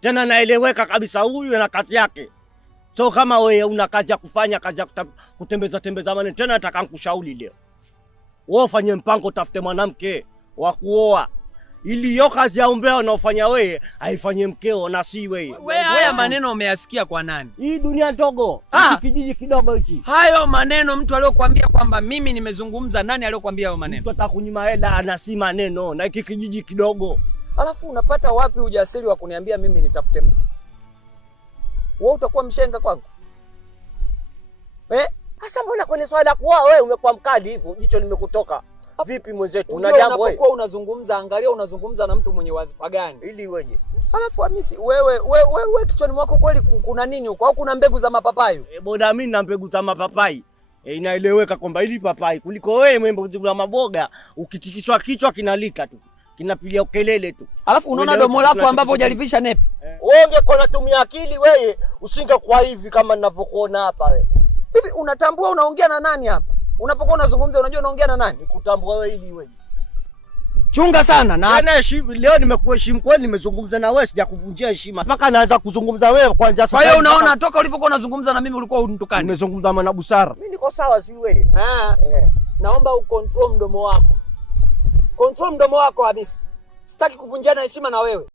Tena naeleweka kabisa huyu na kazi yake. So kama wewe una kazi ya kufanya, kazi ya kutembeza maneno, tena nataka nikushauri leo. Wewe ufanye mpango, utafute mwanamke wa kuoa. Ili hiyo kazi ya umbea unaofanya wewe haifanye mkeo na si wewe. Wewe haya maneno umeyasikia kwa nani? Hii dunia ndogo, kijiji kidogo hichi. Hayo maneno mtu aliyokuambia kwamba mimi nimezungumza, nani aliyokuambia hayo maneno? Mtu atakunyima hela na si maneno, na hiki kijiji kidogo. Alafu unapata wapi ujasiri wa kuniambia mimi nitafute mtu? Wewe utakuwa mshenga kwangu? Sasa mbona kwenye swala kuoa wewe umekuwa mkali hivyo? Jicho limekutoka. Vipi mwenzetu? Una jambo wewe? Unapokuwa unazungumza, angalia unazungumza na mtu mwenye wazifa gani? Ili weje. Alafu Hamisi, wewe kichwani mwako kweli kuna nini huko? Au kuna mbegu za mapapai? Boda mimi na mbegu za mapapai. Inaeleweka kwamba ili papai kuliko wewe mbegu za maboga, ukitikishwa kichwa kinalika tu. Kinapilia kelele tu. Alafu unaona domo lako ambavyo hujalivisha nepi. Wewe ungekuwa unatumia akili wewe, usingekuwa hivi kama ninavyokuona hapa wewe. Hivi unatambua unaongea na nani hapa? Unapokuwa unazungumza unajua unaongea na nani? Nikutambua wewe ili wewe. Chunga sana na leo nimekuheshimu kweli, nimezungumza na wewe sijakuvunjia heshima. Mpaka naanza kuzungumza wewe kwanza sasa. Kwa hiyo unaona toka ulipokuwa unazungumza na mimi ulikuwa unitukani. Nimezungumza na busara. Mimi niko sawa si wewe. Naomba ucontrol mdomo wako. Control mdomo wako Hamisi. Sitaki kuvunjana heshima na wewe.